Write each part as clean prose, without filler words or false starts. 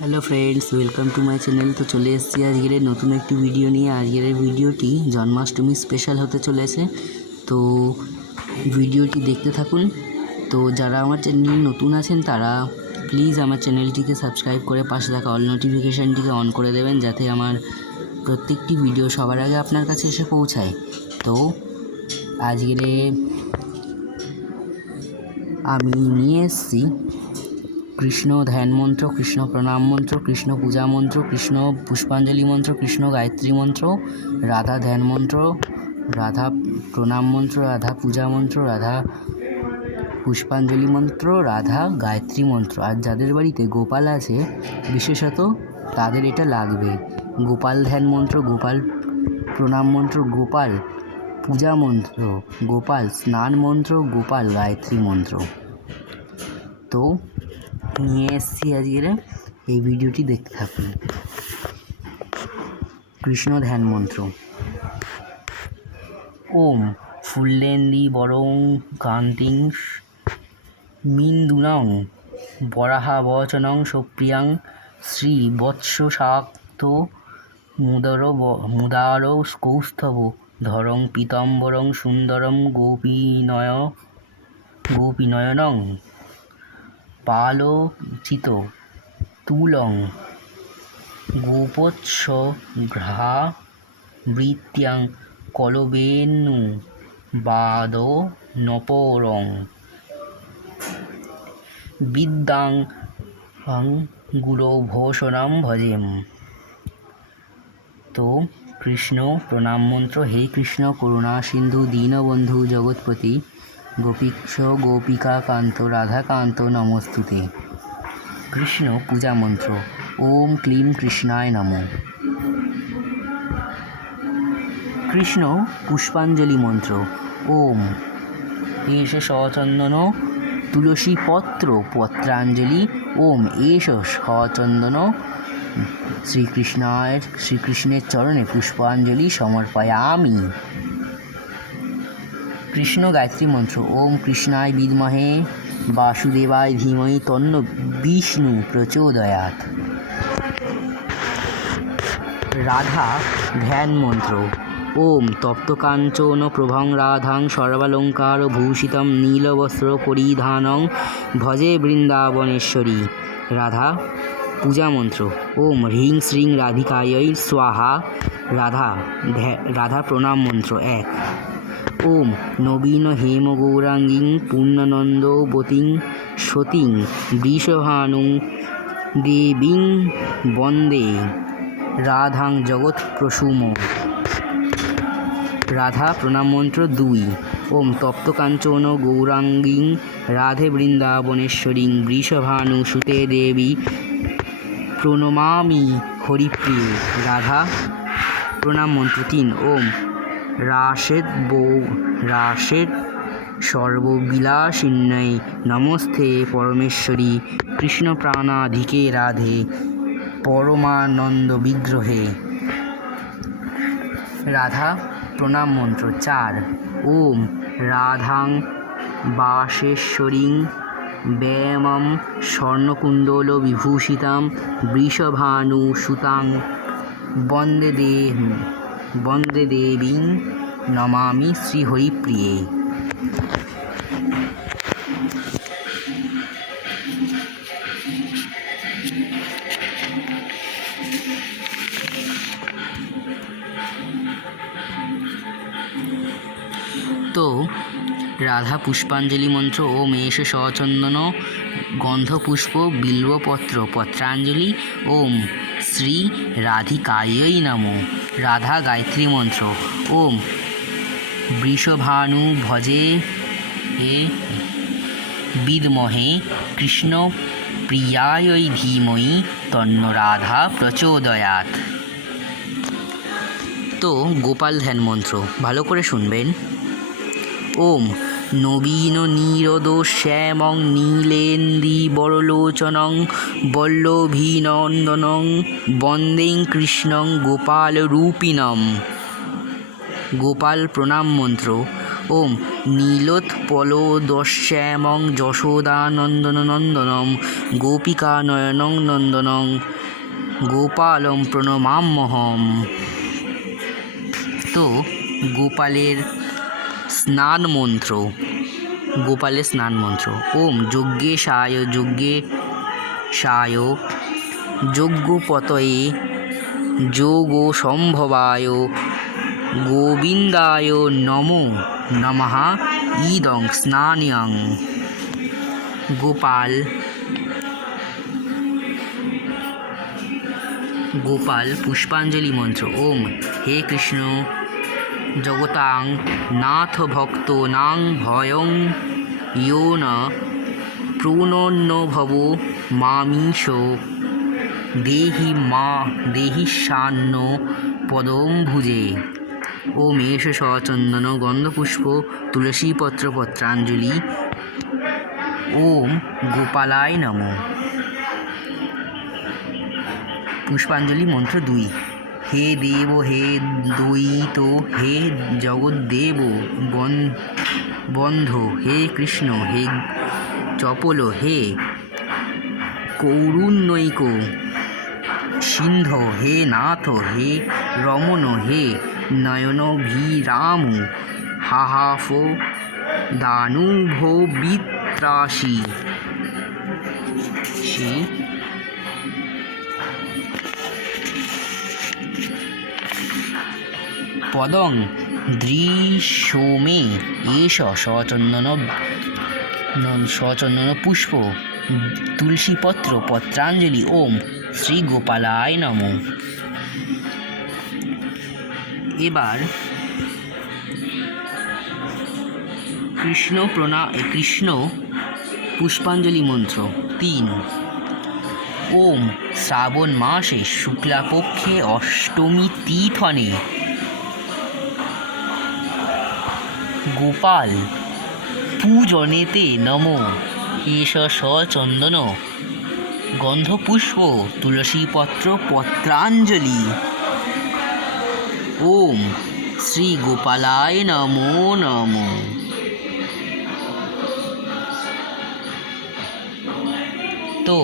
Hello friends, welcome to my channel. তো চলে এসেছি আজকের নতুন একটি ভিডিও নিয়ে। আজকের ভিডিওটি জন্মাষ্টমী স্পেশাল হতে চলেছে, তো ভিডিওটি দেখতে থাকুন। তো যারা আমার চ্যানেলে নতুন আছেন তারা প্লিজ আমার চ্যানেলটিকে সাবস্ক্রাইব করে পাশে থাকা অল নোটিফিকেশানটিকে অন করে দেবেন, যাতে আমার প্রত্যেকটি ভিডিও সবার আগে আপনার কাছে এসে পৌঁছায়। তো আজকের আমি নিয়ে এসেছি কৃষ্ণ ধ্যান মন্ত্র, কৃষ্ণ প্রণাম মন্ত্র, কৃষ্ণ পূজা মন্ত্র, কৃষ্ণ পুষ্পাঞ্জলি মন্ত্র, কৃষ্ণ গায়ত্রী মন্ত্র, রাধা ধ্যান মন্ত্র, রাধা প্রণাম মন্ত্র, রাধা পূজা মন্ত্র, রাধা পুষ্পাঞ্জলি মন্ত্র, রাধা গায়ত্রী মন্ত্র। আর যাদের বাড়িতে গোপাল আছে বিশেষত তাদের এটা লাগবে। গোপাল ধ্যান মন্ত্র, গোপাল প্রণাম মন্ত্র, গোপাল পূজা মন্ত্র, গোপাল স্নান মন্ত্র, গোপাল গায়ত্রী মন্ত্র। তো নিয়ে এসেছি আজকের এই ভিডিওটি দেখতে থাকুন। কৃষ্ণ ধ্যান মন্ত্র। ওম ফুল্লেন্দি বরং কান্তিং মিন্দুনং বরাহাবচনং সুপ্রিয়াং শ্রী বৎস শাক্ত মুদার কৌস্তভ ধরং পীতাম্বরং সুন্দরম গোপীনয়নং পালোচিত তুলং গোপোৎস ঘ্রাবৃত্যাং কলবেনু বাদ নপরং বিদ্যাং গুরুভূষণাম ভজেম। তো কৃষ্ণ প্রণাম মন্ত্র। হে কৃষ্ণ করুণা সিন্ধু দীনবন্ধু জগৎপতি গোপীশ গোপিকাকান্ত রাধাকান্ত নমস্তুতে। কৃষ্ণ পূজা মন্ত্র। ওম ক্লিং কৃষ্ণায় নমঃ। কৃষ্ণ পুষ্পাঞ্জলি মন্ত্র। ওম এষ সচন্দন তুলসী পত্র পত্রাঞ্জলি। ওম এষ সচন্দন শ্রীকৃষ্ণের চরণে পুষ্পাঞ্জলি সমর্পয়ামি। কৃষ্ণ গায়ত্রী মন্ত্র। ওম কৃষ্ণায় বিদ্মহে বাসুদেবায় ধীমহি তন্ন বিষ্ণু প্রচোদয়াৎ। রাধা ধ্যান মন্ত্র। ওম তপ্তকাঞ্চন প্রভং রাধাং সর্বালঙ্কার ভূষিতং নীলবস্ত্র পরিধানং ভজে বৃন্দাবনেশ্বরী। রাধা পূজা মন্ত্র। ওম হ্রিং শ্রীং রাধিকাयै স্বাহা। রাধা প্রণাম মন্ত্র 1। ওম নবীন হেম গৌরাঙ্গীং পূর্ণানন্দবতীং সতীং বৃষভানুং দেবীং বন্দে রাধাং জগৎপ্রসূম। রাধা প্রণাম মন্ত্র 2। ওম তপ্তকাঞ্চন গৌরাঙ্গীং রাধে বৃন্দাবনেশ্বরীং বৃষভানু সুতে দেবী প্রণমামি হরিপ্রিয়ে। রাধা প্রণাম মন্ত্র 3। ওম রাশেদ সর্ববিলাসিন্যৈ নমস্তে পরমেশ্বরী কৃষ্ণ প্রাণাধিকে রাধে পরমানন্দ বিগ্রহে। রাধা প্রণাম মন্ত্র 4। ওম রাধাং বাসেশ্বরীং ব্যামম স্বর্ণকুণ্ডল বিভূষিতাং বৃষভানু সুতাং বন্দে দেবীং নমামি শ্রীহরিপ্রিয়ে। তো রাধা পুষ্পাঞ্জলি মন্ত্র। ওম এষ সচন্দন গন্ধপুষ্প বিল্বপত্র পত্রাঞ্জলি। ওম শ্রী রাধিকাयै নমঃ। রাধা গায়ত্রী মন্ত্র। ওম বৃষভানু ভজে বিদ্মহে কৃষ্ণ প্রিয়াयै ধীমহি তন্ন রাধা প্রচোদয়াৎ। তো গোপাল ধ্যান মন্ত্র ভালো করে শুনবেন। ওম নবীন নীরদ শ্যামং নীলেন্দি বরলোচনং বল্লভীনন্দনং বন্দেং কৃষ্ণং গোপালরূপিণম। গোপাল প্রণাম মন্ত্র। ওম নীলোৎপলদশ্যামং যশোদানন্দনন্দনং গোপিকানয়নং নন্দনং গোপালং প্রণমাম্যহম। তো গোপালের স্নান মন্ত্র, ওম যজ্ঞেশায় যজ্ঞপতয়ে যোগ সম্ভবায় গোবিন্দায় নমো নমঃ ইদং স্নান্যং। গোপাল পুষ্পাঞ্জলি মন্ত্র। ওম হে কৃষ্ণ জগতাং নাথ ভক্তনাং ভয়ং ইয়ো ন প্রণন্নভব মামীশ দেহি শান্ন পদম্ভুজে। ওম এষ সচন্দন গন্ধপুষ্প তুলসীপত্র পত্রাঞ্জলি। ওম গোপালায় নমঃ। পুষ্পাঞ্জলি মন্ত্র 2। হে দেব হে দ্বৈত হে জগদ্দেব বন্ধ হে কৃষ্ণ হে চপল হে কৌরুণ্যৈক সিন্ধ হে নাথ হে রমণ হে নয়নভিরাম হাহাফ দানুভবিত্রাসি। পদং দৃশ্যমে এষ সচন্দন পুষ্প তুলসীপত্র পত্রাঞ্জলি। ওম শ্রী গোপালায় নমঃ। এবার কৃষ্ণ পুষ্পাঞ্জলি মন্ত্র 3। ওম শ্রাবণ মাসে শুক্লাপক্ষে অষ্টমী তিথনে গোপাল পূজনেতে নমঃ এষ সচন্দন গন্ধপুষ্প তুলসীপত্র পত্রাঞ্জলি। ওম শ্রী গোপালায় নমো নমঃ। তো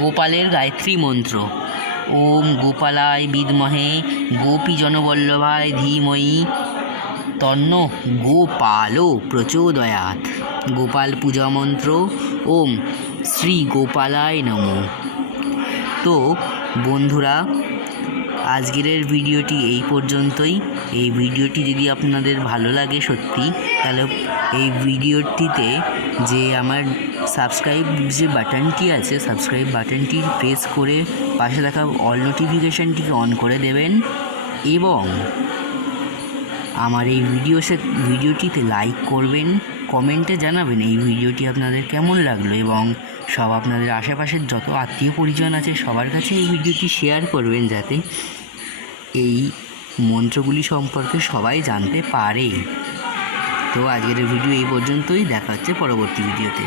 গোপালের গায়ত্রী মন্ত্র। ওম গোপালায় বিদ্মহে গোপীজনবল্লভায় ধীমহি তন্ন গোপালো প্রচোদয়াৎ। গোপাল পূজা মন্ত্র। ওম শ্রী গোপালায় নমঃ। তো বন্ধুরা, আজকের ভিডিওটি এই পর্যন্তই। এই ভিডিওটি যদি আপনাদের ভালো লাগে সত্যি, তাহলে এই ভিডিওটিতে যে আমার সাবস্ক্রাইব যে বাটনটি আছে, সাবস্ক্রাইব বাটনটি প্রেস করে পাশে থাকা অল নোটিফিকেশানটিকে অন করে দেবেন এবং আমার এই ভিডিওটিতে লাইক করবেন, কমেন্টে জানাবেন এই ভিডিওটি আপনাদের কেমন লাগলো এবং সব আপনাদের আশেপাশের যত আত্মীয় পরিজন আছে সবার কাছে এই ভিডিওটি শেয়ার করবেন, যাতে এই মন্ত্রগুলি সম্পর্কে সবাই জানতে পারে। তো আজকের ভিডিও এই পর্যন্তই, দেখা হচ্ছে পরবর্তী ভিডিওতে।